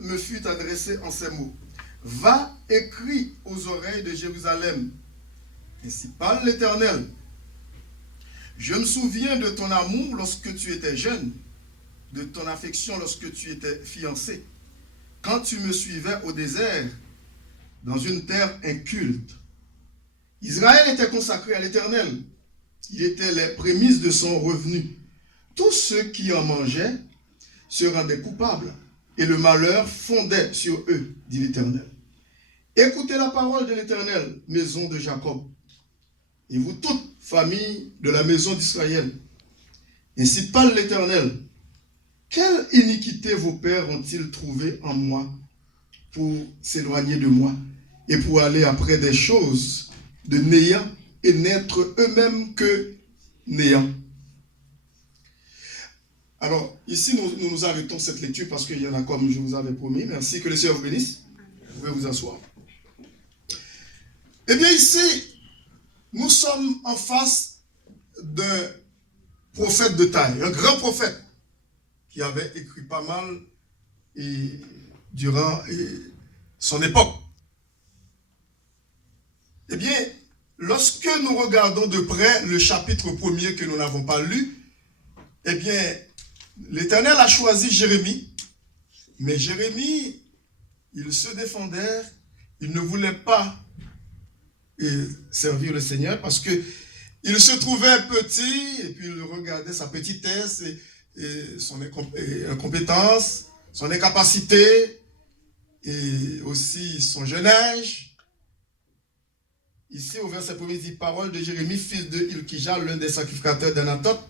me fut adressé en ces mots. Va, écris aux oreilles de Jérusalem. Ainsi parle l'Éternel. Je me souviens de ton amour lorsque tu étais jeune, de ton affection lorsque tu étais fiancé, quand tu me suivais au désert, dans une terre inculte. Israël était consacré à l'Éternel. Il était les prémices de son revenu. Tous ceux qui en mangeaient se rendaient coupables, et le malheur fondait sur eux, dit l'Éternel. Écoutez la parole de l'Éternel, maison de Jacob, et vous toutes, famille de la maison d'Israël. Ainsi parle l'Éternel. Quelle iniquité vos pères ont-ils trouvé en moi pour s'éloigner de moi et pour aller après des choses de néant et n'être eux-mêmes que néant. Alors, ici, nous arrêtons cette lecture parce qu'il y en a comme je vous avais promis. Merci, que le Seigneur vous bénisse. Vous pouvez vous asseoir. Eh bien, ici, nous sommes en face d'un prophète de taille, un grand prophète qui avait écrit pas mal durant son époque. Eh bien, lorsque nous regardons de près le chapitre 1er que nous n'avons pas lu, eh bien, l'Éternel a choisi Jérémie, mais Jérémie, il se défendait, il ne voulait pas servir le Seigneur parce que il se trouvait petit et puis il regardait sa petitesse et son incompétence, son incapacité et aussi son jeune âge. Ici au verset 1er, il dit parole de Jérémie, fils de Hilkija, l'un des sacrificateurs d'Anatote,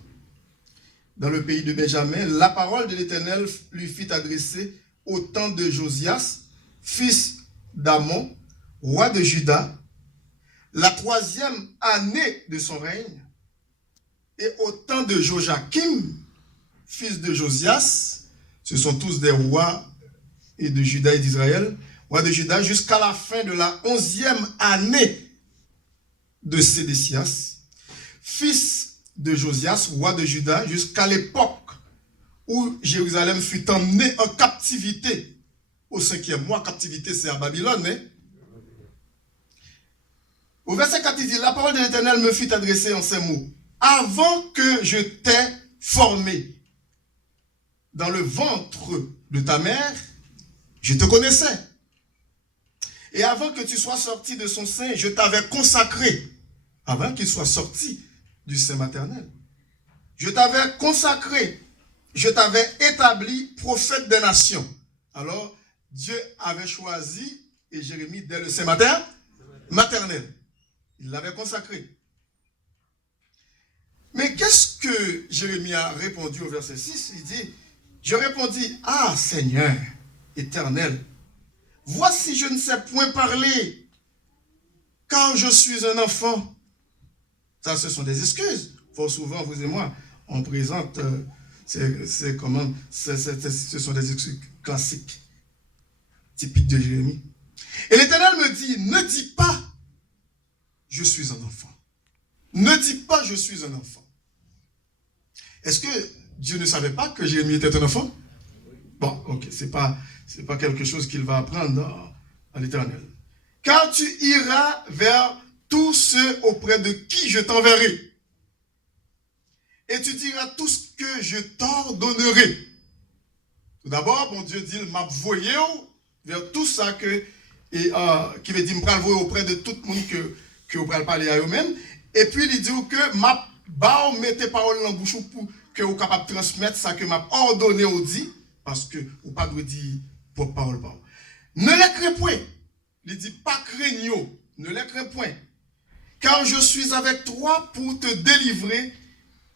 dans le pays de Benjamin. La parole de l'Éternel lui fut adressée au temps de Josias, fils d'Amon, roi de Juda, la 3e année de son règne, et au temps de Joachim, fils de Josias, ce sont tous des rois et de Juda et d'Israël, roi de Juda, jusqu'à la fin de la 11e année de Sédécias, fils de Josias, roi de Juda, jusqu'à l'époque où Jérusalem fut emmenée en captivité au 5e mois. Captivité, c'est à Babylone, mais au verset 4, il dit, la parole de l'Éternel me fut adressée en ces mots. Avant que je t'ai formé dans le ventre de ta mère, je te connaissais. Et avant que tu sois sorti de son sein, je t'avais consacré. Avant qu'il soit sorti du sein maternel. Je t'avais consacré. Je t'avais établi prophète des nations. Alors, Dieu avait choisi et Jérémie dès le sein maternel. Il l'avait consacré. Mais qu'est-ce que Jérémie a répondu au verset 6? Il dit, je répondis, ah Seigneur éternel, voici je ne sais point parler, car je suis un enfant. Ça, ce sont des excuses. Fort souvent, vous et moi, on présente, ce sont des excuses classiques, typiques de Jérémie. Et l'Éternel me dit, ne dis pas, je suis un enfant. Ne dis pas, je suis un enfant. Est-ce que Dieu ne savait pas que Jérémie était un enfant? Bon, ok, c'est pas quelque chose qu'il va apprendre à l'Éternel. Car tu iras vers tous ceux auprès de qui je t'enverrai. Et tu diras tout ce que je t'ordonnerai. Tout d'abord, bon Dieu dit, m'a voyé vers tout ça qui veut dire, m'a voyé auprès de tout le monde que vous pouvez parler à eux-mêmes. Et puis, il dit que m'a mettez parole dans la bouche pour que vous capable de transmettre ça que m'a ordonné au dit, parce que vous pas de dire pour parole. Ne les crains point. Il dit pas craignons, ne les crains point. Car je suis avec toi pour te délivrer,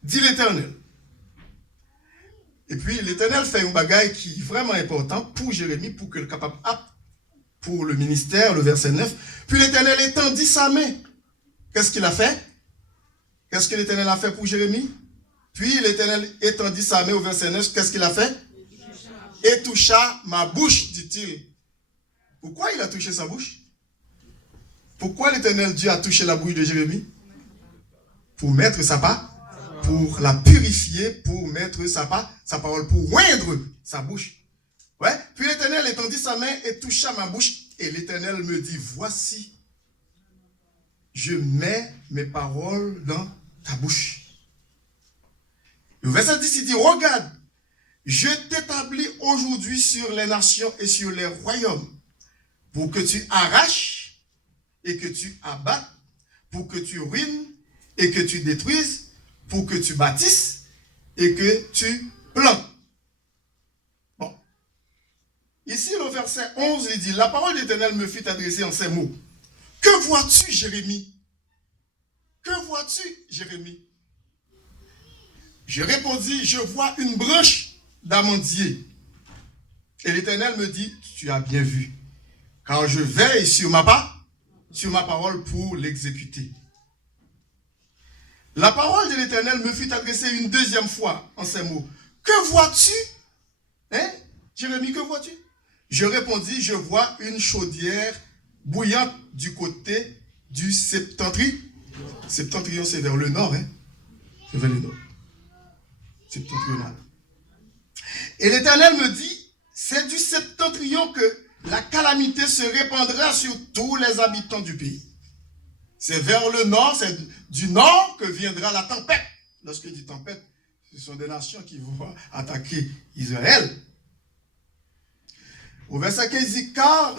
dit l'Éternel. Et puis l'Éternel fait un bagage qui est vraiment important pour Jérémie, pour que le capable apte pour le ministère, le verset 9. Puis l'Éternel étendit sa main. Qu'est-ce qu'il a fait? Qu'est-ce que l'Éternel a fait pour Jérémie? Puis l'Éternel étendit sa main au verset 9. Qu'est-ce qu'il a fait? Et toucha ma bouche, dit-il. Pourquoi il a touché sa bouche? Pourquoi l'Éternel Dieu a touché la bouche de Jérémie? Pour mettre sa part, pour la purifier, pour mettre sa parole, pour oindre sa bouche. Ouais. Puis l'Éternel étendit étendit sa main et toucha ma bouche. Et l'Éternel me dit, voici, je mets mes paroles dans ta bouche. Le verset 10, il dit, regarde, je t'établis aujourd'hui sur les nations et sur les royaumes, pour que tu arraches et que tu abattes, pour que tu ruines et que tu détruises, pour que tu bâtisses et que tu plantes. Bon. Ici, le verset 11, il dit, la parole d'Éternel me fit adresser en ces mots. Que vois-tu, Jérémie? Que vois-tu, Jérémie? Je répondis, je vois une branche d'amandier. Et l'Éternel me dit, tu as bien vu, car je veille sur ma parole pour l'exécuter. La parole de l'Éternel me fut adressée une deuxième fois en ces mots. Que vois-tu? Hein? Jérémie, que vois-tu? Je répondis, je vois une chaudière bouillante du côté du septentrion. Septentrion, c'est vers le nord. Hein? C'est vers le nord. Septentrional. Et l'Éternel me dit, c'est du septentrion que la calamité se répandra sur tous les habitants du pays. C'est vers le nord, c'est du nord que viendra la tempête. Lorsque je dis tempête, ce sont des nations qui vont attaquer Israël. Au verset 15, il dit, car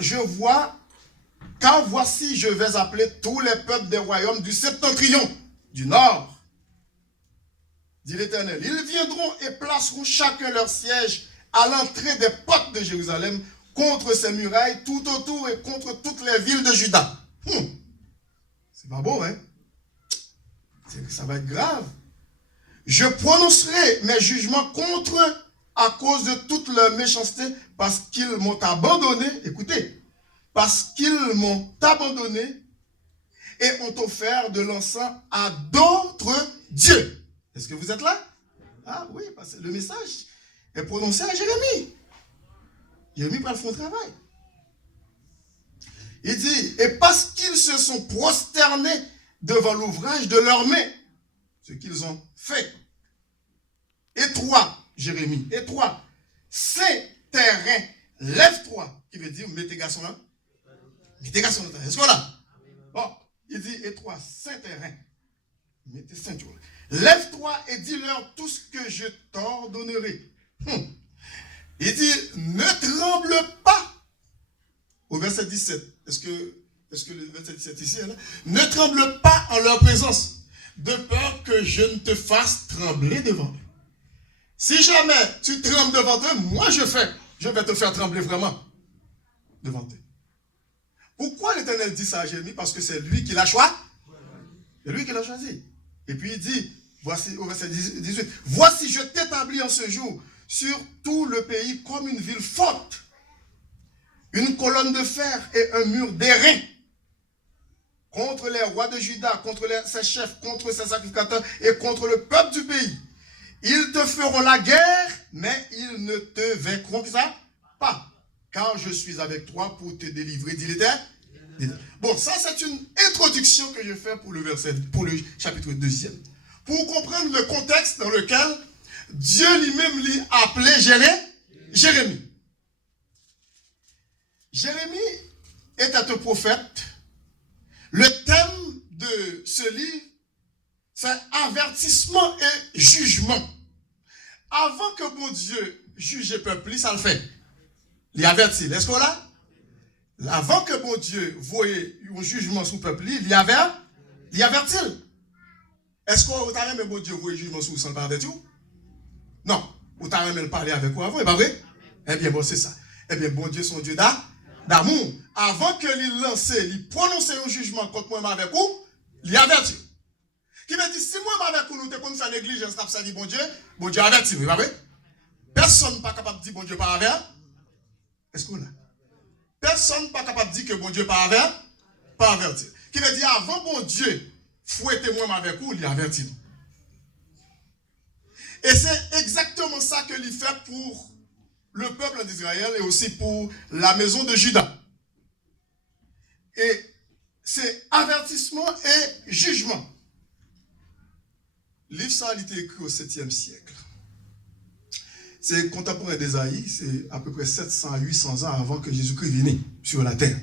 voici, je vais appeler tous les peuples des royaumes du septentrion, du nord, dit l'Éternel. Ils viendront et placeront chacun leur siège à l'entrée des portes de Jérusalem, contre ses murailles, tout autour et contre toutes les villes de Juda. C'est pas beau, hein? Ça va être grave. Je prononcerai mes jugements contre eux à cause de toute leur méchanceté, parce qu'ils m'ont abandonné. Écoutez, parce qu'ils m'ont abandonné et ont offert de l'encens à d'autres dieux. Est-ce que vous êtes là? Ah oui, parce que le message est prononcé à Jérémie. Jérémie prend le fond de travail. Il dit, et parce qu'ils se sont prosternés devant l'ouvrage de leurs mains, ce qu'ils ont fait. Et toi, Jérémie, et toi, ces terrains, lève-toi. Qui veut dire, mettez garçon là. Mettez garçon là. Est-ce qu'on là? Bon, il dit, et toi, ces terrains, mettez ceinture. Lève-toi et dis-leur tout ce que je t'ordonnerai. Il dit, ne tremble pas. Au verset 17, est-ce que le verset 17 ici est là? Ne tremble pas en leur présence, de peur que je ne te fasse trembler devant eux. Si jamais tu trembles devant eux, moi je vais te faire trembler vraiment devant eux. Pourquoi l'Éternel dit ça à Jérémie? Parce que c'est lui qui l'a choisi. C'est lui qui l'a choisi. Et puis il dit, voici au verset 18, voici je t'établis en ce jour sur tout le pays comme une ville forte, une colonne de fer et un mur d'airain contre les rois de Juda, contre ses chefs, contre ses sacrificateurs et contre le peuple du pays. Ils te feront la guerre, mais ils ne te vaincront pas, car je suis avec toi pour te délivrer, dit l'Éternel. Bon, ça c'est une introduction que je fais pour le chapitre 2, pour comprendre le contexte dans lequel Dieu lui-même lui appelait Jérémie. Jérémie est un prophète. Le thème de ce livre, c'est avertissement et jugement. Avant que bon Dieu juge le peuple, ça le fait. Il avertit. Est-ce qu'on l'a? Avant que bon Dieu voie un jugement sur le peuple, il avertit. Est-ce qu'on t'a même bon Dieu voie un jugement sur le peuple avec vous? Non. Vous t'avez même parlé avec vous avant, c'est pas vrai? Eh bien, bon, c'est ça. Eh bien, bon Dieu, son Dieu d'amour. Avant que il lance, il prononce un jugement contre moi avec vous, il avertit. Qui veut dire, si moi avec vous, nous te connaissons négligence, ça dit bon Dieu avertit, c'est pas vrai? Personne n'est pas capable de dire bon Dieu par avers. Est-ce qu'on a? Personne n'est pas capable de dire que bon Dieu par avertir. Qui veut dire, avant bon Dieu, fouettez moi avec vous, il avertit. Et c'est exactement ça que il fait pour le peuple d'Israël et aussi pour la maison de Juda. Et c'est avertissement et jugement. Le livre ça a été écrit au 7e siècle. c'est contemporain d'Ésaïe, c'est à peu près 700 à 800 ans avant que Jésus-Christ vienne sur la terre.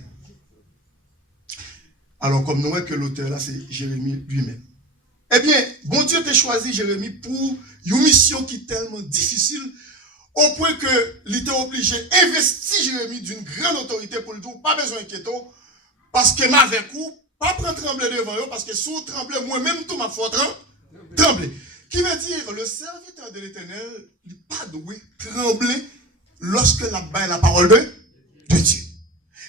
Alors, comme nous voyons que l'auteur là, c'est Jérémie lui-même. Eh bien, bon Dieu t'a choisi Jérémie pour une mission qui est tellement difficile, au point que il était obligé d'investir Jérémie d'une grande autorité pour le dire, pas besoin d'inquiéter, parce que m'avec vous, pas prendre trembler devant eux, parce que si vous tremblez, moi-même, tout m'a fait trembler. Qui veut dire, le serviteur de l'Éternel n'est pas doué trembler lorsque la parole de Dieu.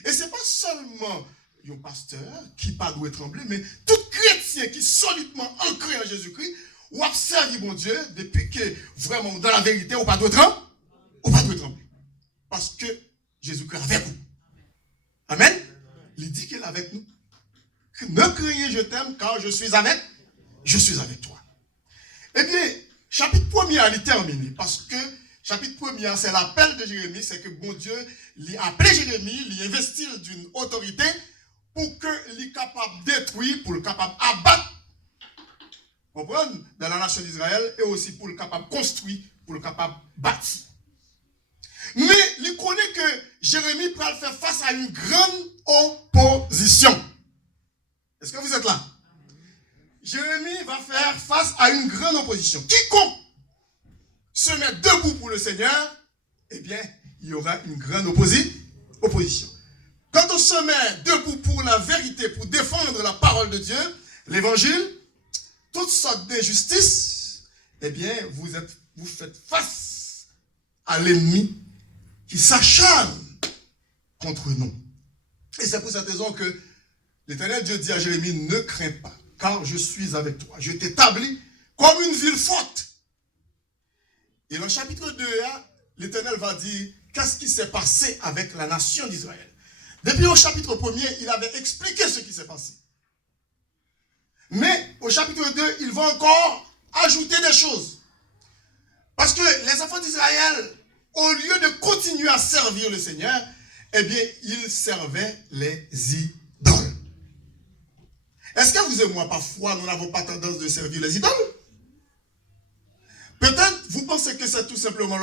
Et ce n'est pas seulement un pasteur qui n'est pas doué trembler, mais tout chrétien qui est solidement ancré en Jésus-Christ, ou observe mon Dieu, depuis que vraiment dans la vérité, ou pas doué trembler, parce que Jésus-Christ est avec vous. Amen. Il dit qu'il est avec nous. Ne craignez, je t'aime, car je suis avec toi. Eh bien, chapitre 1er a terminé, parce que chapitre 1er, c'est l'appel de Jérémie, c'est que bon Dieu l'a appelé Jérémie, l'a investi d'une autorité pour qu'il soit capable de détruire, pour le capable d'abattre, comprenez, dans la nation d'Israël, et aussi pour le capable de construire, pour le capable de bâtir. Mais il connaît que Jérémie peut faire face à une grande opposition. Est-ce que vous êtes là? Jérémie va faire face à une grande opposition. Quiconque se met debout pour le Seigneur, eh bien, il y aura une grande opposition. Quand on se met debout pour la vérité, pour défendre la parole de Dieu, l'évangile, toutes sortes d'injustices, eh bien, vous faites face à l'ennemi qui s'acharne contre nous. Et c'est pour cette raison que l'Éternel Dieu dit à Jérémie, ne crains pas, car je suis avec toi. Je t'établis comme une ville forte. Et dans le chapitre 2, l'Éternel va dire, qu'est-ce qui s'est passé avec la nation d'Israël. Depuis au chapitre 1er, il avait expliqué ce qui s'est passé. Mais au chapitre 2, il va encore ajouter des choses. Parce que les enfants d'Israël, au lieu de continuer à servir le Seigneur, eh bien, ils servaient les idoles. Est-ce que vous et moi, parfois, nous n'avons pas tendance de servir les idoles? Peut-être, vous pensez que c'est tout simplement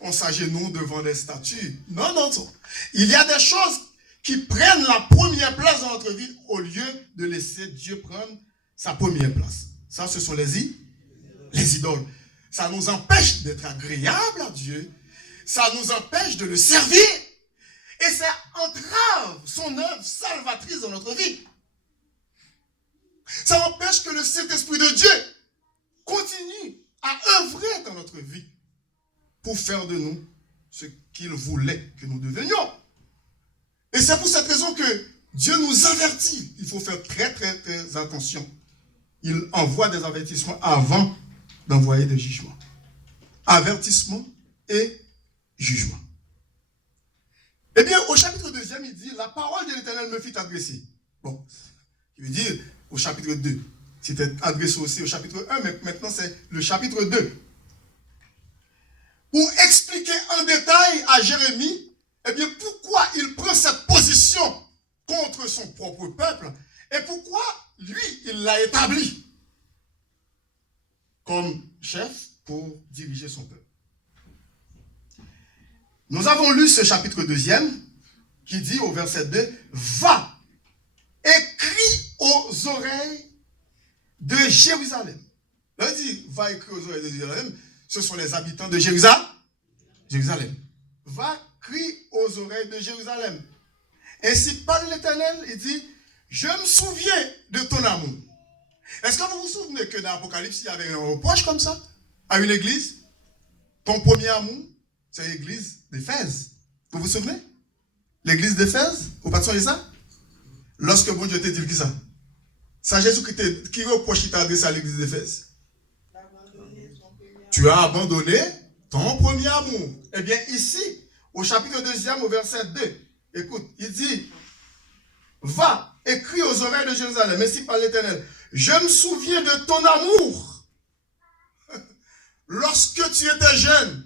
on s'agenouille devant des statues. Non, non, non. Il y a des choses qui prennent la première place dans notre vie au lieu de laisser Dieu prendre sa première place. Ça, ce sont les idoles. Ça nous empêche d'être agréable à Dieu. Ça nous empêche de le servir. Et ça entrave son œuvre salvatrice dans notre vie. Ça empêche que le Saint-Esprit de Dieu continue à œuvrer dans notre vie pour faire de nous ce qu'il voulait que nous devenions. Et c'est pour cette raison que Dieu nous avertit. Il faut faire très, très, très attention. Il envoie des avertissements avant d'envoyer des jugements. Avertissement et jugement. Eh bien, au chapitre 2, il dit, la parole de l'Éternel me fit adresser. Bon, il veut dire, au chapitre 2, c'était adressé aussi au chapitre 1, mais maintenant c'est le chapitre 2. Pour expliquer en détail à Jérémie, eh bien, pourquoi il prend cette position contre son propre peuple, et pourquoi lui, il l'a établi comme chef pour diriger son peuple. Nous avons lu ce chapitre 2 qui dit au verset 2, va et crie aux oreilles de Jérusalem. Là, il dit, va et crie aux oreilles de Jérusalem, ce sont les habitants de Jérusalem. Va, crie aux oreilles de Jérusalem. Ainsi parle l'Éternel, il dit, je me souviens de ton amour. Est-ce que vous vous souvenez que dans l'Apocalypse, il y avait un reproche comme ça à une église? Ton premier amour, c'est l'église d'Éphèse. Vous vous souvenez? L'église d'Éphèse, au patron de ça? Lorsque bon Dieu te dit ça? C'est Jésus qui reproche qui t'a adressé à l'église d'Éphèse. Tu as abandonné ton premier amour. Eh bien, ici, au chapitre 2, au verset 2, écoute, il dit, va, et crie aux oreilles de Jérusalem, ainsi par l'Éternel. Je me souviens de ton amour lorsque tu étais jeune.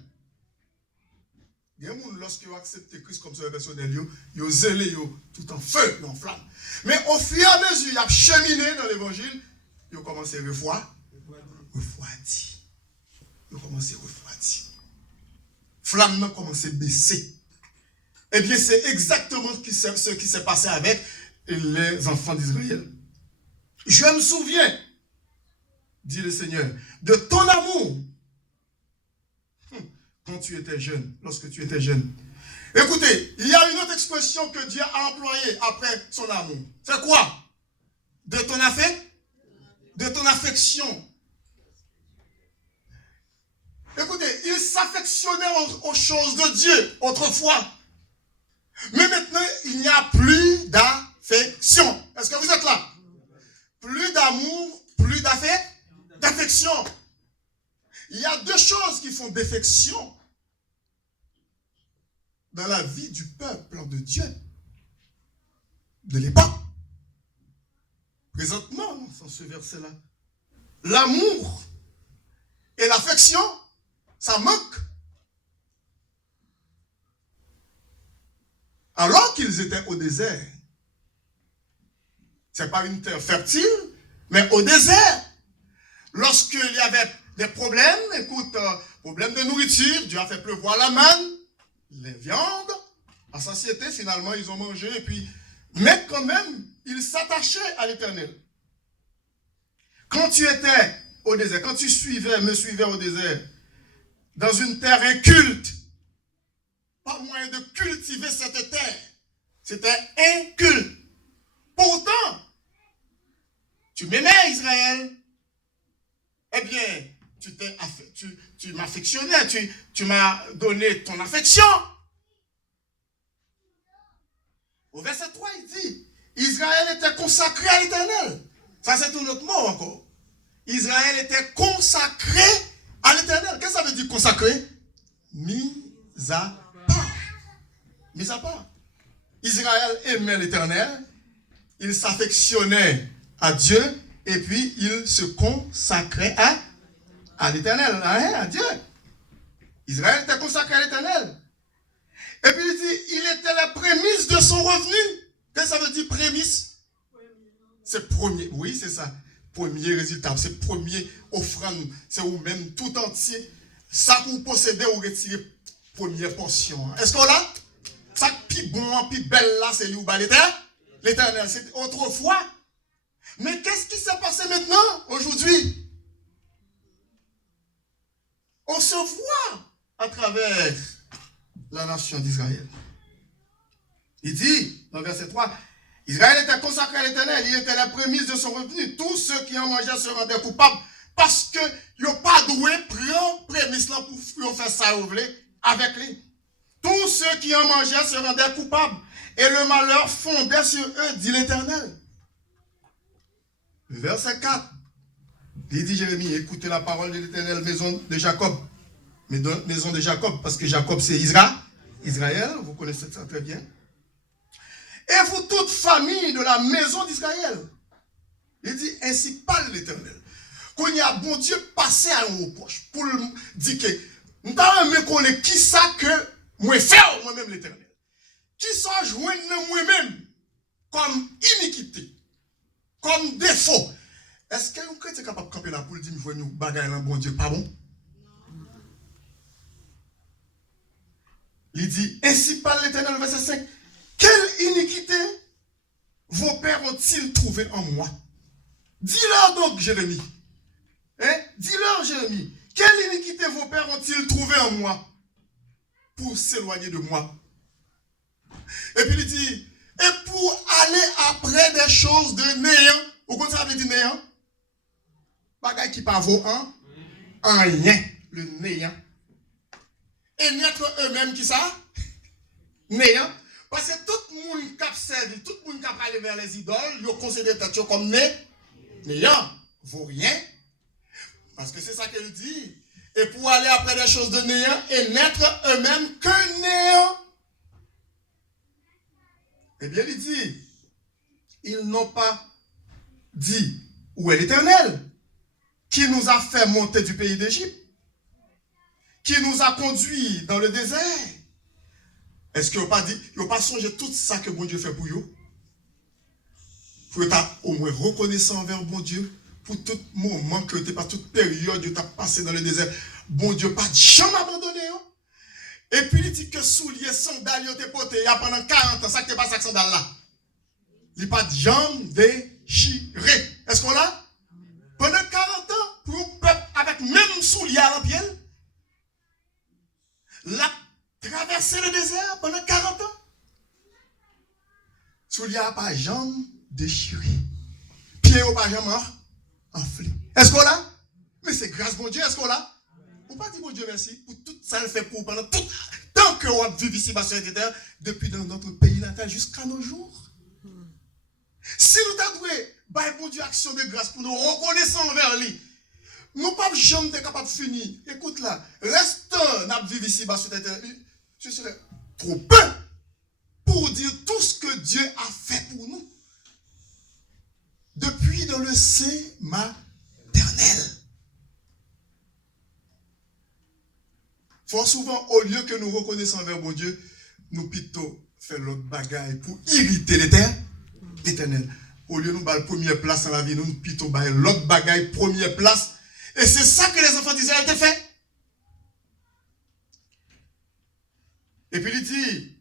Lorsque vous acceptez Christ comme sauveur personnel, vous zélé, tout en feu, en flamme. Mais au fur et à mesure, il a cheminé dans l'évangile, il a commencé à refroidir. Il a commencé à refroidir. flamme a commencé à baisser. Eh bien, c'est exactement ce qui s'est passé avec les enfants d'Israël. Je me souviens, dit le Seigneur, de ton amour quand tu étais jeune, lorsque tu étais jeune. Écoutez, il y a une autre expression que Dieu a employée après son amour. C'est quoi? De ton affect? De ton affection. Écoutez, il s'affectionnait aux choses de Dieu autrefois. Mais maintenant, il n'y a plus d'affection. Est-ce que vous êtes là? Plus d'amour, plus d'affection. Il y a deux choses qui font défection dans la vie du peuple de Dieu, de l'époque. Présentement, dans ce verset-là, l'amour et l'affection, ça manque. Alors qu'ils étaient au désert. Ce n'est pas une terre fertile, mais au désert. Lorsqu'il y avait des problèmes, écoute, problème de nourriture, Dieu a fait pleuvoir la manne, les viandes, à satiété, finalement, ils ont mangé, et puis, mais quand même, ils s'attachaient à l'Éternel. Quand tu étais au désert, quand tu me suivais au désert, dans une terre inculte, pas moyen de cultiver cette terre. C'était inculte. Pourtant, tu m'aimais, Israël. Eh bien, tu m'affectionnais, tu m'as donné ton affection. Au verset 3, il dit, Israël était consacré à l'Éternel. Ça, c'est un autre mot encore. Israël était consacré à l'Éternel. Qu'est-ce que ça veut dire consacré? Mis à part. Mis à part. Israël aimait l'Éternel, il s'affectionnait à Dieu, et puis il se consacrait à l'Éternel, à Dieu. Israël était consacré à l'Éternel. Et puis il dit, il était la prémisse de son revenu. Qu'est-ce que ça veut dire prémisse? C'est premier, oui c'est ça. Premier résultat, c'est premier offrande, c'est ou même tout entier. Ça que vous possédez ou retirez première portion. Est-ce qu'on l'a? Ça qui bon, puis belle là, c'est lui ou l'Éternel. C'était autrefois. Mais qu'est-ce qui s'est passé maintenant, aujourd'hui? On se voit à travers la nation d'Israël. Il dit, dans verset 3, Israël était consacré à l'Éternel, il était la prémisse de son revenu. Tous ceux qui en mangeaient se rendaient coupables parce que ils n'ont pas doué prendre prémisse là pour faire ça avec lui. Tous ceux qui en mangeaient se rendaient coupables et le malheur fondait sur eux, dit l'Éternel. Verset 4. Il dit Jérémie, écoutez la parole de l'Éternel, maison de Jacob. Maison de Jacob, parce que Jacob c'est Israël, vous connaissez ça très bien. Et vous toute famille de la maison d'Israël. Il dit, ainsi parle l'Éternel. Quand il y a bon Dieu passé à un reproche pour dire que nous avons connaître qui ça que moi faire moi-même l'Éternel. Qui ça joindre moi-même comme iniquité, comme défaut. Est-ce que nous chrétiens capable de camper là pour dire que nous bagaille là bon Dieu pas bon? Il dit, ainsi parle l'Éternel, verset 5. Quelle iniquité vos pères ont-ils trouvé en moi? Dis-leur donc, Jérémie. Dis-leur, Jérémie. Quelle iniquité vos pères ont-ils trouvé en moi pour s'éloigner de moi? Et puis il dit, et pour aller après des choses de néant. Vous comprenez ça veut dire néant? Bagaille qui pas vaut en rien, le néant. Et naître eux-mêmes qui ça? Néant. Parce que tout le monde qui a servi, tout le monde qui a allé vers les idoles, ils ont considéré ça comme néant. Vaut rien. Parce que c'est ça qu'elle dit. Et pour aller après des choses de néant et naître eux-mêmes que néant. Eh bien, il dit, ils n'ont pas dit où est l'Éternel, qui nous a fait monter du pays d'Égypte, qui nous a conduits dans le désert. Est-ce qu'ils n'ont pas dit, ils n'ont pas songé tout ça que bon Dieu fait pour eux? Pour être au moins reconnaissant envers bon Dieu, pour tout moment que tu pas toute période que tu as passé dans le désert, bon Dieu pas jamais abandonné. Et puis il dit que souliers, sandales, il te porté pendant 40 ans. Ça qui te passe avec sandales là. Il n'y a pas de jambes déchirées. Est-ce qu'on l'a? Pendant 40 ans, pour un peuple avec même souliers à la pied, l'a traversé le désert pendant 40 ans. Souliers n'a pas jambes déchirées. Pieds n'a pas jambes enflés. Est-ce qu'on l'a? Mais c'est grâce bon Dieu, est-ce qu'on l'a? On pas dire bon Dieu merci pour tout ça le fait pour pendant tout tant que on vit ici sur cette terre depuis dans notre pays natal jusqu'à nos jours. Si nous t'avouons, bah bon Dieu action de grâce pour nous reconnaissons envers lui. Nous pas jamais capable de finir. Écoute là, restons n'a vivre ici sur cette terre. Ce serait trop peu pour dire tout ce que Dieu a fait pour nous. Depuis dans le sein maternel. Fort souvent, au lieu que nous reconnaissons envers bon Dieu, nous plutôt faisons l'autre bagaille pour irriter l'Éternel. Au lieu de nous battre première place dans la vie, nous plutôt bailler l'autre bagaille première place. Et c'est ça que les enfants d'Israël étaient fait. Et puis il dit,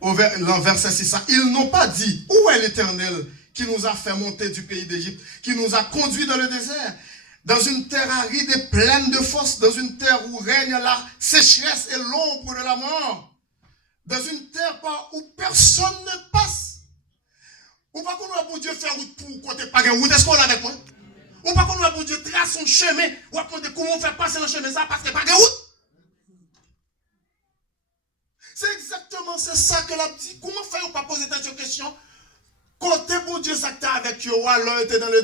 au verset 6, ils n'ont pas dit, où est l'Éternel qui nous a fait monter du pays d'Égypte, qui nous a conduits dans le désert, dans une terre aride et pleine de fosses, dans une terre où règne la sécheresse et l'ombre de la mort, dans une terre où personne ne passe. Ou pas qu'on a pour Dieu faire route pour côté pas de route, est-ce qu'on l'a avec moi? Ou pas qu'on a pour Dieu tracer son chemin, ou pas comment faire passer le chemin ça parce qu'il n'y a pas de route? C'est exactement ça que l'a dit. Comment faire ou pas poser cette question? Côté bon Dieu ça que avec yo, alors était dans le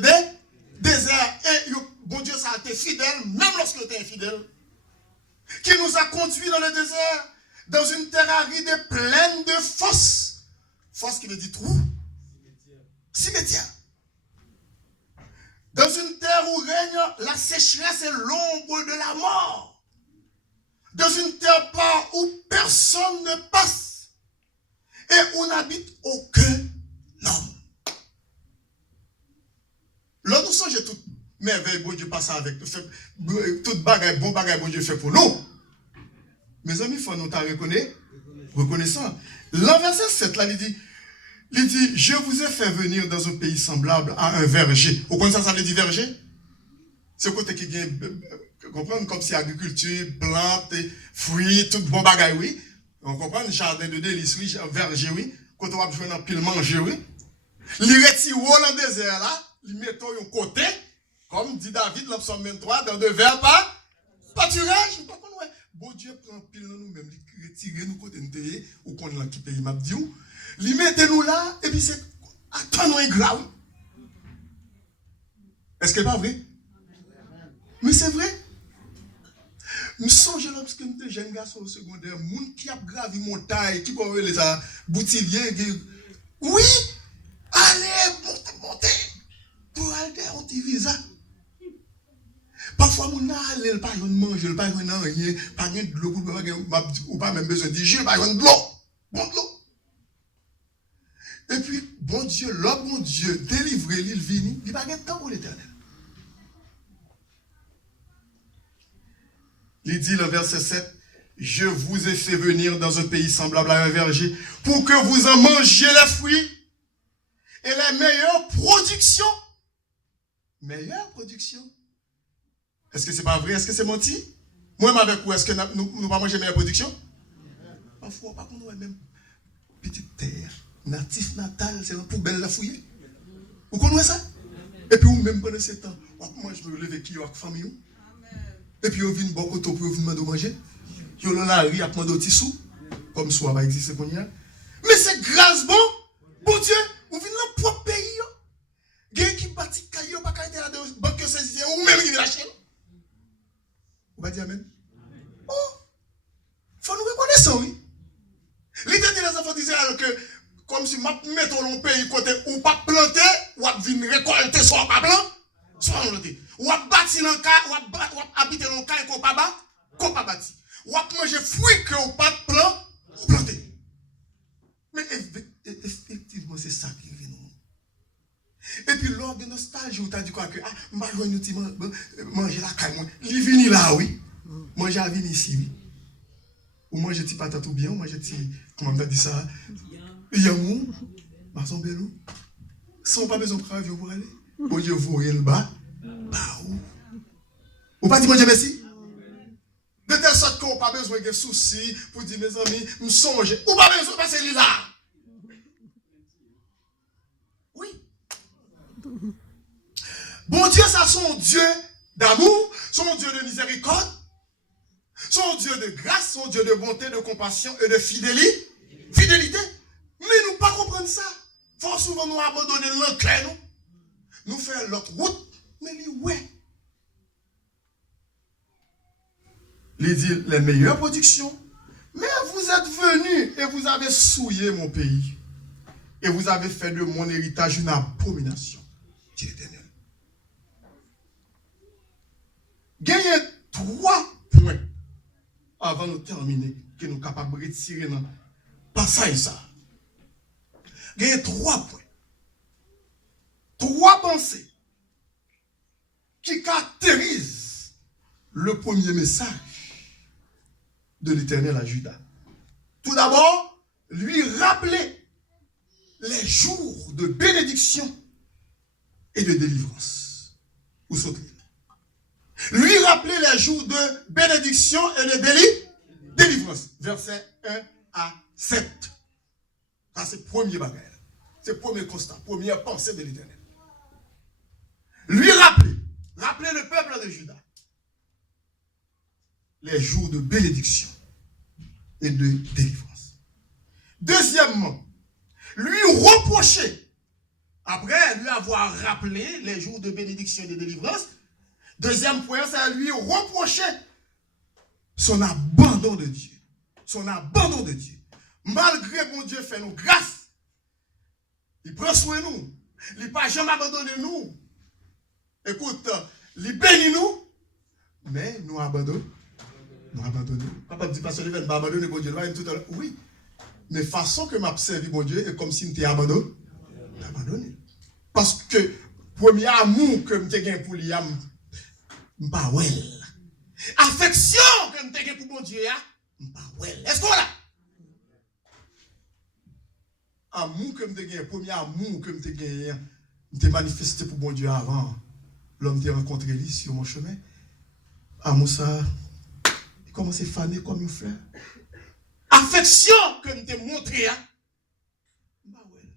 désert et bon Dieu ça a été fidèle, même lorsque tu es infidèle. Qui nous a conduits dans le désert, dans une terre aride et pleine de fosses. Fosse qui veut dire trou. Cimetière. Dans une terre où règne la sécheresse et l'ombre de la mort. Dans une terre où personne ne passe. Et où n'habite aucun homme. Là, nous songeons toute merveille, bon Dieu passe avec nous. Toute bagaille, bon Dieu fait pour nous. Mes amis, il faut nous reconnaissant. L'an verset 7, là, il dit, je vous ai fait venir dans un pays semblable à un verger. Vous connaissez ça veut dire verger? C'est le côté qui vient, comprendre, comme si agriculture, plantes, fruits, tout bon bagaille, oui. On comprend, jardin de délices, oui, verger, oui. Quand on va jouer dans pile manger, oui. Il retire dans le désert, là, il met un côté, comme dit David, dans Psaume 23, dans 2 vers pâturage. Bon Dieu prend pile dans nous-mêmes, il retire nous côté de ou qu'on a qui pays m'a dit où. Il mette nous là, et puis c'est attends un grave. Est-ce que c'est pas vrai? Mais c'est vrai. Je songe là, parce que nous sommes jeunes garçons au secondaire, moun qui a gravi montagne, qui peut les boutilliers. Oui, allez, montez. Pour aller on t'y visa. Parfois, mon allez, pas de manger, pas de rien, pas de l'eau, ou pas même besoin de digérer, pas de l'eau. Bon de l'eau. Et puis, bon Dieu, l'homme, bon Dieu, délivré l'île vini, il n'y a pas de temps pour l'Éternel. Il dit le verset 7, je vous ai fait venir dans un pays semblable à un verger pour que vous en mangiez les fruits et les meilleures productions. Meilleures productions. Est-ce que c'est pas vrai? Est-ce que c'est menti? Moi, avec vous, est-ce que nous pas manger meilleure production? Parfois, pas qu'on nous même petite terre, natif natal, c'est une poubelle la fouiller. Vous connaissez ça? Et puis, vous même pendant ce temps, moi je me lève qui avec famille. Et puis, vous venez bon côté pour vous demander de manger. Vous dans la rue, vous demandez des sous. Comme ça va exister pour nous. Mais c'est grâce bon, bon Dieu, vous venez dans le propre pays. Quelqu'un qui bâtit caillou, pas qu'à être là dans banque saisir, ou même qui vient lâcher. Vous va dire Amen. Oh, il faut nous reconnaître ça, oui. L'idée des enfants disaient que, comme si je mets dans le pays côté ou pas planter, ou venir récolter soit pas blanc, soit planter. Ou bâtir dans le cas, ou habiter dans le cas et qu'on pas bâti. Ou manger fruits que ou pas plan, ou planter. Mais effectivement, c'est ça qui vient nous. Et puis, lors de nostalgie, où tu as dit quoi que, manger la caille, il vient là, oui. Manger à venir ici, oui. ou manger des patates ou bien, ou manger des, comment on a dit ça, yamou, maçon belou. Sans pas besoin de travailler pour aller. Bon Dieu, vous voyez le bas, bah où? Ou pas dire bon Dieu merci? De telle sorte qu'on n'a pas besoin de soucis pour dire mes amis, me songer. Ou pas besoin de passer là. Oui. Bon Dieu, ça son Dieu d'amour, son Dieu de miséricorde, son Dieu de grâce, son Dieu de bonté, de compassion et de fidélité. Mais nous ne pas comprendre ça. Faut souvent nous abandonner l'enclin, nous faire l'autre route, mais lui, ouais. Il dit les meilleures productions. Mais vous êtes venus et vous avez souillé mon pays. Et vous avez fait de mon héritage une abomination. Dit l'Éternel. Gagnez 3 points avant de terminer, que nous sommes capables de retirer dans le passage ça. Gagnez 3 points. 3 pensées qui caractérisent le premier message de l'Éternel à Judas. Tout d'abord, lui rappeler les jours de bénédiction et de délivrance. Où sont-ils? Lui rappeler les jours de bénédiction et de délivrance. Versets 1 à 7. Ça, c'est le premier bagage. C'est le premier constat, première pensée de l'Éternel. Lui rappeler le peuple de Juda les jours de bénédiction et de délivrance. Deuxièmement, lui reprocher, après lui avoir rappelé les jours de bénédiction et de délivrance, deuxième point, c'est lui reprocher son abandon de Dieu. Son abandon de Dieu. Malgré mon Dieu fait nous grâce, il prend soin de nous, il n'a pas jamais abandonné nous. Écoute, il bénit nous, mais nous abandonnons. Nous abandonnons. Papa dit, pasteur Leven, pas abandonner mon Dieu. Oui, mais façon que m'a servi mon Dieu est comme si m'était abandonné. Abandonné. Parce que premier amour que m'était gagné pour lui, m'pas well. Affection que m'était gagné pour mon Dieu, m'pas well. Est-ce qu'on là? Amour que m'était gagné, premier amour que m'était gagné, m'était manifesté pour mon Dieu avant. L'homme t'a rencontré lui sur mon chemin. Amour ça, il commence à faner comme une fleur. Affection que m'était montré, bah ouais.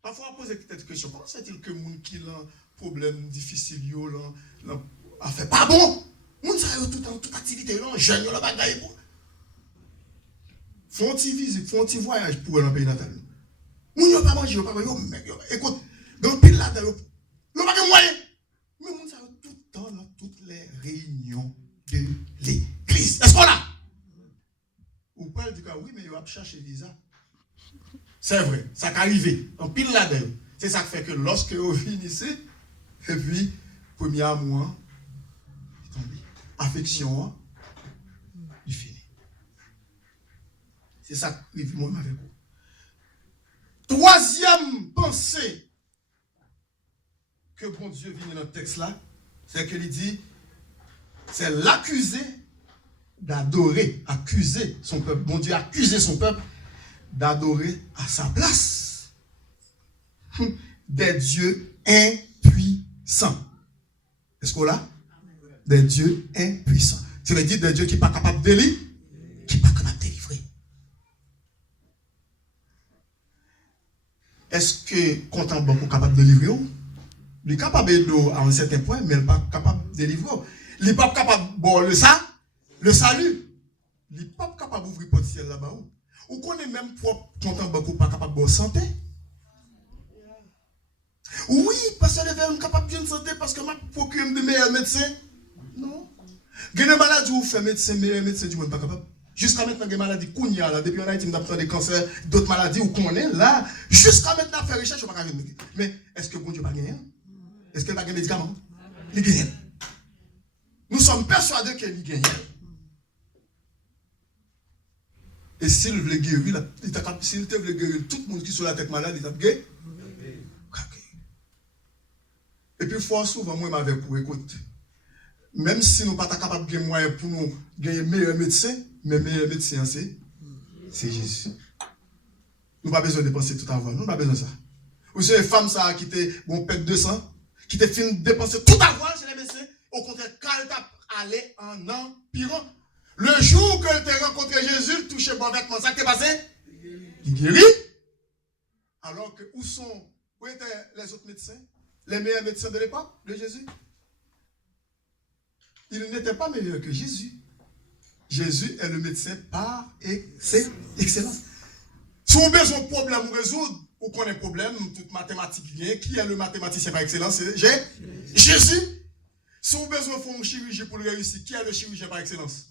Parfois on pose peut-être question. Comment c'est-il que moun qui a un problème difficile a fait pas bon? Moun ça yo toute activité là, jeune la bagaille pour. Font une visite, font un voyage pour dans le pays natal. Moun yo pas manger, yo pas yo écoute, dans pile là yo pas de moyen. Mais moun ça tout le temps dans toutes les réunions de l'église. Est-ce qu'on a? Ou pas dit que oui, mais il va chercher visa. C'est vrai, ça qui arrive. En pile là-dedans. C'est ça qui fait que lorsque vous finissez, et puis, premier amour, il tombe. Affection, il finit. C'est ça qui arrive moi avec vous. Troisième pensée que bon Dieu vient dans le texte là, c'est qu'il dit, c'est l'accuser d'adorer, accuser son peuple. Bon Dieu accuser son peuple d'adorer à sa place des dieux impuissants. Est-ce qu'on l'a? Des dieux impuissants. Ça veut dire des dieux qui ne sont pas capables de délivrer, qui ne sont pas capables de délivrer. Est-ce que quand on est capable de délivrer, il est capable de à un certain point, mais il n'est pas capable de délivrer. Il n'est pas capable de le salut. Il n'est pas capable d'ouvrir le ciel là-bas. Ou qu'on est même propre, quand on n'est pas capable de santé. Oui, parce que je suis capable de santé parce que je procure de meilleurs médecins. Non. Il y a des maladies où fait médecin, meilleur médecin du monde pas capable. Jusqu'à maintenant, il y a des maladies qu'on y a là. Depuis on a été des cancers, d'autres maladies où qu'on est là. Jusqu'à maintenant, on fait recherche, on ne peut pas gagner. Mais est-ce que bon Dieu n'a pas gagné? Est-ce qu'il n'a pas gagné médicaments? Il gagne. Nous sommes persuadés qu'il gagne. Et s'il veut guérir, s'il veut guérir tout le monde qui est sur la tête malade, il a gagné. Et puis, fort souvent, moi, avec vous, écoute, même si nous ne sommes pas capables de gagner moyen pour nous gagner meilleur médecin, Mais meilleur médecin, c'est Jésus. Nous n'avons pas besoin de dépenser tout avoir. Nous n'avons pas besoin de ça. Vous savez, une femme ça, qui était bon pète 200, qui était fin de dépenser tout avoir chez les médecins. Au contraire, quand elle t'a allé en empirant. Le jour que elle t'a rencontré Jésus, touché bon vêtement, ça qui est passé? Il guérit. Alors que où étaient les autres médecins? Les meilleurs médecins de l'époque de Jésus? Ils n'étaient pas meilleurs que Jésus. Jésus est le médecin par excellence. Si vous avez besoin de problème ou résoudre, ou qu'on ait un problème, toute mathématique vient, qui est le mathématicien par excellence? C'est Jésus. Si vous avez besoin de faire une chirurgie pour le réussir, qui est le chirurgien par excellence?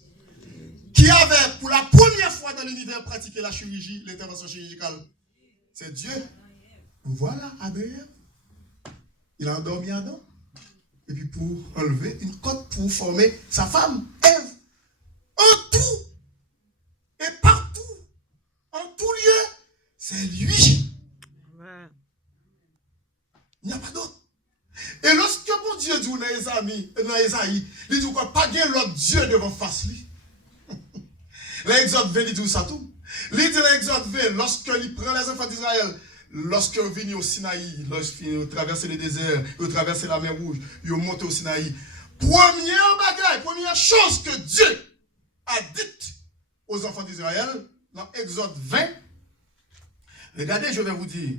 Qui avait pour la première fois dans l'univers pratiqué la chirurgie, l'intervention chirurgicale? C'est Dieu. Voilà Abraham. Il a endormi Adam. Et puis pour enlever une côte pour former sa femme, Ève. En tout et partout, en tout lieu, c'est lui. Il n'y a pas d'autre. Et lorsque mon Dieu dit dans Esaïe, il dit quoi? Pas bien l'autre Dieu devant face lui. L'Exode 20, il dit ça tout. Il dit dans l'Exode 20, lorsqu'il prend les enfants d'Israël, lorsqu'ils sont venus au Sinaï, lorsqu'ils ont traversé le désert, ils ont traversé la mer Rouge, ils ont monté au Sinaï. Première chose que Dieu a dite aux enfants d'Israël, dans Exode 20, regardez, je vais vous dire,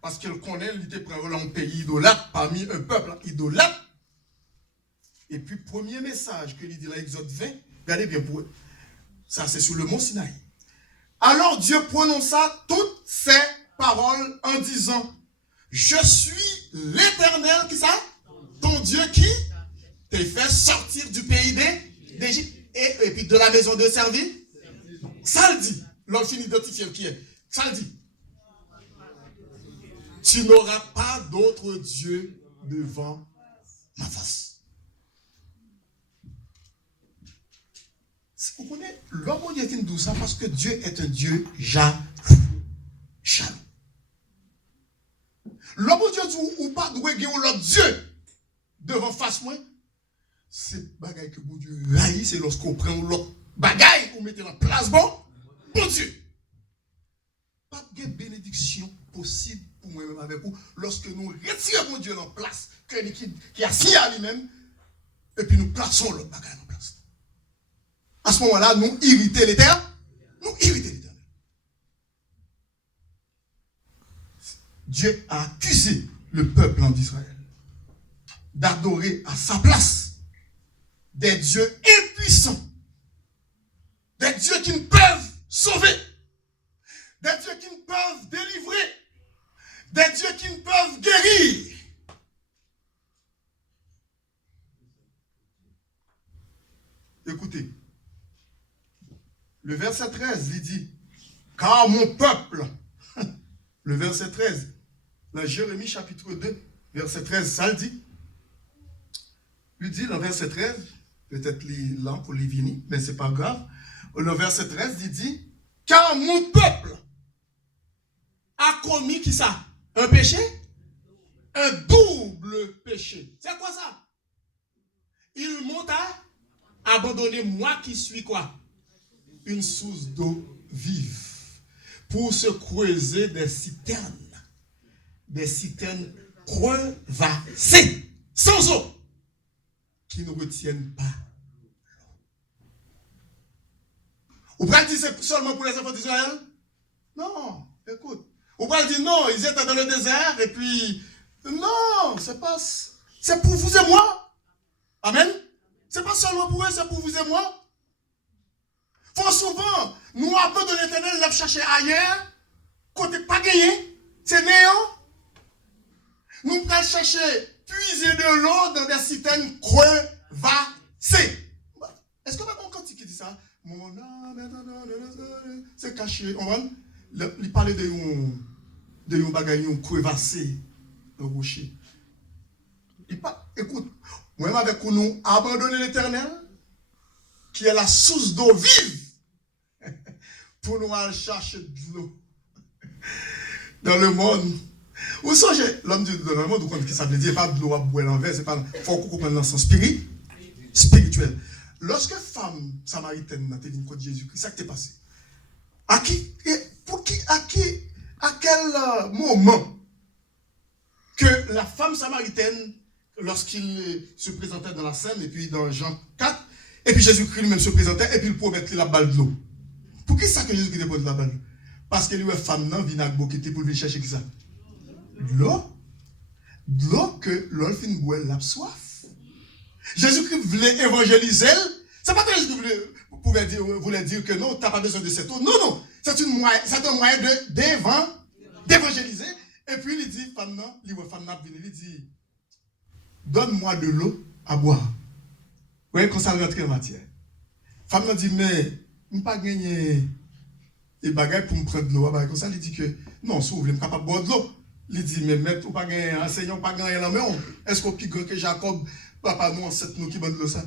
parce qu'il connaît, il était prêt dans un pays idolâtre, parmi un peuple idolâtre. Et puis, premier message que il dit dans Exode 20, regardez bien pour eux. Ça, c'est sur le mont Sinaï. Alors Dieu prononça toutes ces paroles en disant, je suis l'Éternel, qui ça? Ton Dieu qui t'a fait sortir du pays d'Égypte et puis de la maison de servir. Ça le dit. L'homme finit d'identifier qui est. Ça le dit. Tu n'auras pas d'autre Dieu devant ma face. Vous connaissez, l'homme dit une douce parce que Dieu est un Dieu jaloux. Jaloux. L'homme Dieu dit ou pas de l'autre Dieu devant face moi. C'est bagaille que mon Dieu haït, c'est lorsqu'on prend l'autre bagaille ou mettez en place bon Dieu. Pas de bénédiction possible pour moi-même avec vous lorsque nous retirons mon Dieu en place, qui a signé à lui-même, et puis nous plaçons l'autre bagaille en place. À ce moment-là, nous irritons l'Éternel. Dieu a accusé le peuple d'Israël d'adorer à sa place des dieux impuissants, des dieux qui ne peuvent sauver, des dieux qui ne peuvent délivrer, des dieux qui ne peuvent guérir. Écoutez, le verset 13, il dit, car mon peuple, le verset 13, dans Jérémie chapitre 2, verset 13, ça le dit. Il dit dans verset 13, peut-être là pour les vini, mais ce n'est pas grave. Le verset 13, il dit, car mon peuple a commis qui ça? Un péché? Un double péché. C'est quoi ça? Ils m'ont abandonné, moi qui suis quoi? Une source d'eau vive pour se creuser des citernes crevassées, sans eau, qui ne retiennent pas l'eau. Ou pas dire c'est seulement pour les enfants d'Israël? Non, écoute. Ou pas dire non, ils étaient dans le désert et puis non, c'est pour vous et moi. Amen. C'est pas seulement pour eux, c'est pour vous et moi. Faut souvent nous abandonner l'Éternel, nous chercher ailleurs, côté pas gagné, c'est néant. Nous allons chercher, puiser de l'eau dans des citernes crevassées. Est-ce que vous avez compris qui dit ça? Mon âme, c'est caché. Il parlait de un bagage crevassé, un rocher. Écoute, moi avec nous abandonner l'Éternel, qui est la source d'eau vive, pour nous aller chercher de l'eau dans le monde. Vous songez, l'homme dans le monde, vous comprenez ce que ça veut dire, pas de l'eau à boire l'envers, c'est pas, il faut comprendre dans le sens spirituel. lorsque femme samaritaine n'a été venue contre Jésus-Christ, ça qui t'est passé. À quel moment que la femme samaritaine, lorsqu'il se présentait dans la scène, et puis dans Jean 4, et puis Jésus-Christ lui-même se présentait, et puis il promettait la balle de l'eau. Pour qui ça que Jésus-Christ dépose la balle? Parce que lui, femme, non, vient à Bokete pour lui chercher qui ça? De l'eau. De l'eau que l'on fin boire la soif. Jésus-Christ voulait évangéliser. C'est pas que Jésus-Christ voulait dire que non, tu n'as pas besoin de cette eau. Non, non. C'est un moyen d'évangéliser. Et puis il dit, femme, non, il dit, donne-moi de l'eau à boire. Vous voyez, quand ça rentre en matière. Femme non dit, mais je ne peux pas gagner des bagages pour me prendre de l'eau. Comme ça, il dit que non, si vous voulez, je suis capable de boire de l'eau. Il dit, mais maître, ou pas gagner, enseignant, pas gagner la main. Est-ce qu'on plus grand que Jacob, papa, nous, ancêtre, nous qui bandent l'eau ça?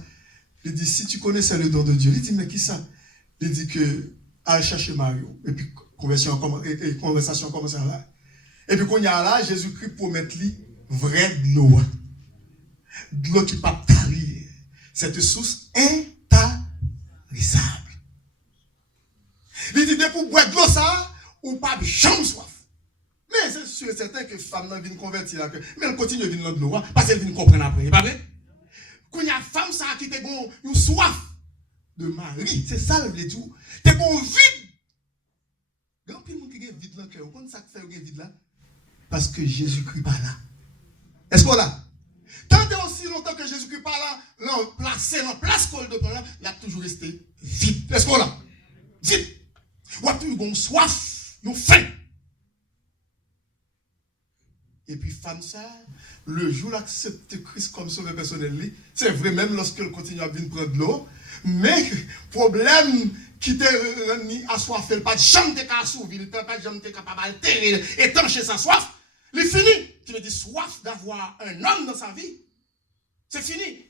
Il dit, si tu connaissais le don de Dieu, il dit, mais qui ça? Il dit que, allez chercher Mario. Et puis, conversation commence là. Et puis, quand il y a là, Jésus-Christ promet lui, vrai de l'eau. De l'eau qui ne peut pas tarir. C'est une source intarissable. Il dit, pour boire de l'eau, ça, ou pas de chambre soif. Mais c'est sûr et certain que femme n'a vient convertir là. Mais elle continue à venir de l'eau, parce qu'elle vient comprendre après. Pas vrai? Quand il y a une femme ça, qui a une soif de mari, c'est ça le tout. T'es bon vide. Grand pile monde qui est vide dans le cœur. Comment ça fait un vide là? Parce que Jésus-Christ pas là. Est-ce qu'on là? Tant et aussi longtemps que Jésus-Christ pas là, placé dans place col de là, il a toujours resté vide. Est-ce qu'on là? Vide. Ou a toujours une soif, une faim. Et puis, femme ça, le jour où elle accepte Christ comme sauveur personnel, c'est vrai, même lorsqu'elle continue à venir prendre de l'eau, mais problème qui te remis à soif, elle pas de chambre de cassou, il pas de chambre de capable d'altérer, étancher sa soif, il fini. Tu me dis soif d'avoir un homme dans sa vie, c'est fini.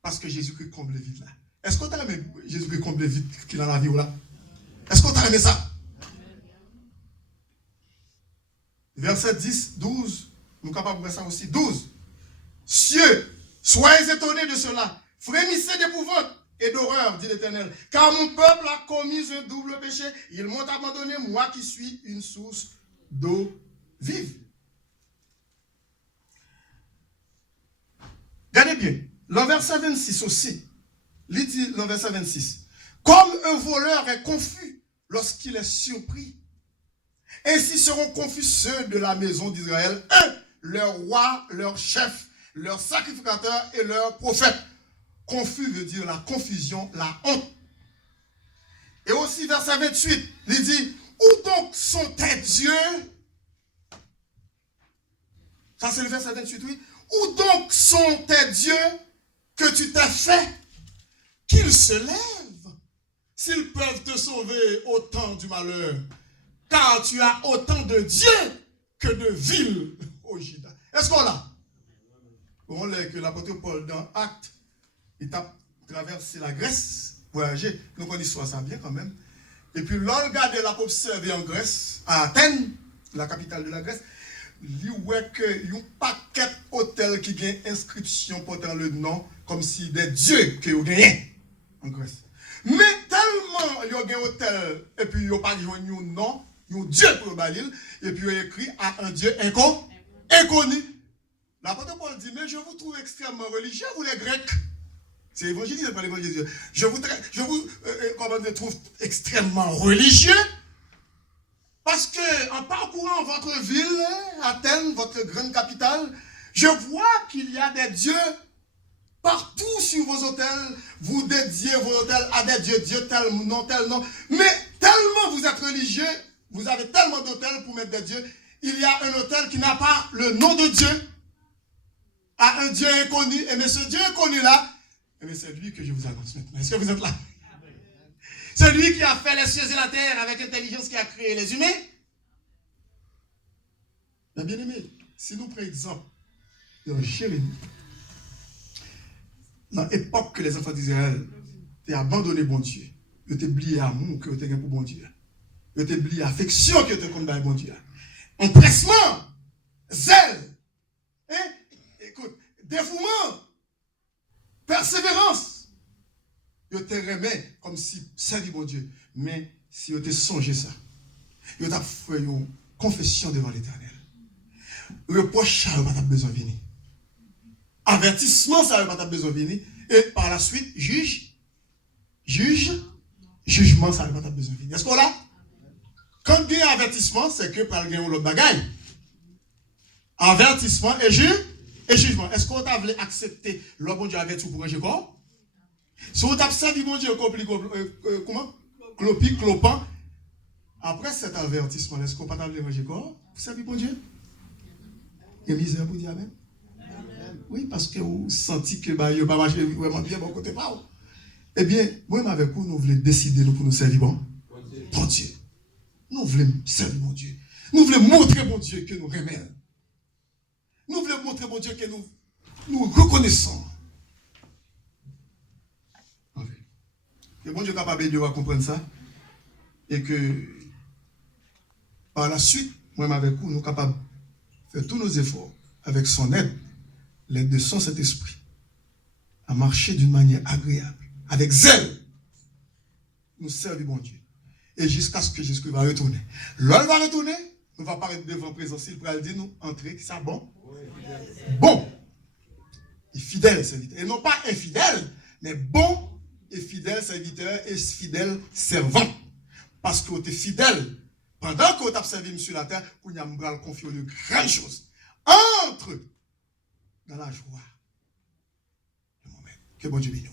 Parce que Jésus-Christ comble le vide là. Est-ce qu'on t'a aimé Jésus-Christ comble le vide qu'il a dans la vie ou là? Est-ce qu'on t'a aimé ça? Verset 10, 12, nous sommes capables de voir ça aussi. 12. Cieux, soyez étonnés de cela. Frémissez d'épouvante et d'horreur, dit l'Éternel. Car mon peuple a commis un double péché. Ils m'ont abandonné, moi qui suis une source d'eau vive. Regardez bien, le verset 26 aussi. Il dit, le verset 26. Comme un voleur est confus lorsqu'il est surpris, ainsi seront confus ceux de la maison d'Israël, leur roi, leur chef, leur sacrificateur et leur prophète. Confus veut dire la confusion, la honte. Et aussi verset 28, il dit, où donc sont tes dieux? Ça c'est le verset 28, oui. Où donc sont tes dieux que tu t'es fait? Qu'ils se lèvent, s'ils peuvent te sauver au temps du malheur. Car tu as autant de dieux que de villes au Juda. Est-ce qu'on l'a? On l'a que l'apôtre Paul dans Actes, il a traversé la Grèce, voyagé. Donc on histoire ça bien quand même. Et puis l'on regarde, l'a observé en Grèce, à Athènes, la capitale de la Grèce, il voit qu'il y a un paquet d'hôtels qui ont inscription portant le nom comme si des dieux que vous gagnez en Grèce. Mais tellement il y a un hôtel et puis il n'y a pas de nom, il y a un dieu pour le balil, et puis il y a écrit à un dieu inconnu. L'apôtre Paul dit, mais je vous trouve extrêmement religieux, vous les Grecs. C'est évangéliste, pas l'évangéliste. Je vous trouve extrêmement religieux, parce que en parcourant votre ville, Athènes, votre grande capitale, je vois qu'il y a des dieux partout sur vos hôtels. Vous dédiez vos hôtels à des dieux, tel nom, mais tellement vous êtes religieux, vous avez tellement d'hôtels pour mettre des dieux, il y a un hôtel qui n'a pas le nom de Dieu, à un Dieu inconnu, et mais ce Dieu inconnu là, c'est lui que je vous annonce maintenant. Est-ce que vous êtes là? C'est lui qui a fait les cieux et la terre avec l'intelligence qui a créé les humains. Mais bien aimé, si nous prenons exemple de Jérémie, dans l'époque que les enfants d'Israël étaient abandonnés bon Dieu, ils étaient oubliés amour que ils étaient pour bon Dieu, ils étaient oubliés affection que ils étaient contre bon Dieu, empressement, zèle, écoute, dévouement, persévérance. Vous te remet comme si servir mon Dieu. Mais si vous te songez ça, vous avez fait une confession devant l'Éternel. Reproche, ça n'a pas besoin de venir. Avertissement, ça n'a pas besoin de venir. Et par la suite, jugement, ça n'a pas besoin de venir. Est-ce qu'on l'a? Quand il y a avertissement, c'est que par le gain ou l'autre bagaille. Avertissement et jugement. Est-ce qu'on t'a voulu accepter le bon Dieu averti pour ranger quoi? Si on t'a servi mon Dieu, comment? Clopi, clopant. Après cet avertissement, est-ce qu'on t'a voulu ranger quoi? Vous savez mon Dieu? Il y a misère pour dire amen. Oui, parce que vous sentez que il ne va pas marcher vraiment bien, bon côté pas. Eh bien, moi, avec vous, nous voulons décider pour nous servir bon Dieu. Nous voulons servir mon Dieu. Nous voulons montrer mon Dieu que nous remercions. Nous voulons montrer mon Dieu que nous reconnaissons. Que bon Dieu est capable de comprendre ça. Et que par la suite, moi avec vous, nous sommes capables de faire tous nos efforts avec son aide, l'aide de son Saint-Esprit, à marcher d'une manière agréable, avec zèle. Nous servons mon Dieu. Et jusqu'à ce que Jésus va retourner. L'heure va retourner, nous va apparaître devant présence, il va dire nous, entrer, ça bon? Bon. Et fidèle serviteur. Et non pas infidèle, mais bon et fidèle serviteur et fidèle servant. Parce que tu es fidèle. Pendant que tu as servi sur la terre, vous avez confié de grandes choses. Entre dans la joie. Le moment. Que bon Dieu bénisse.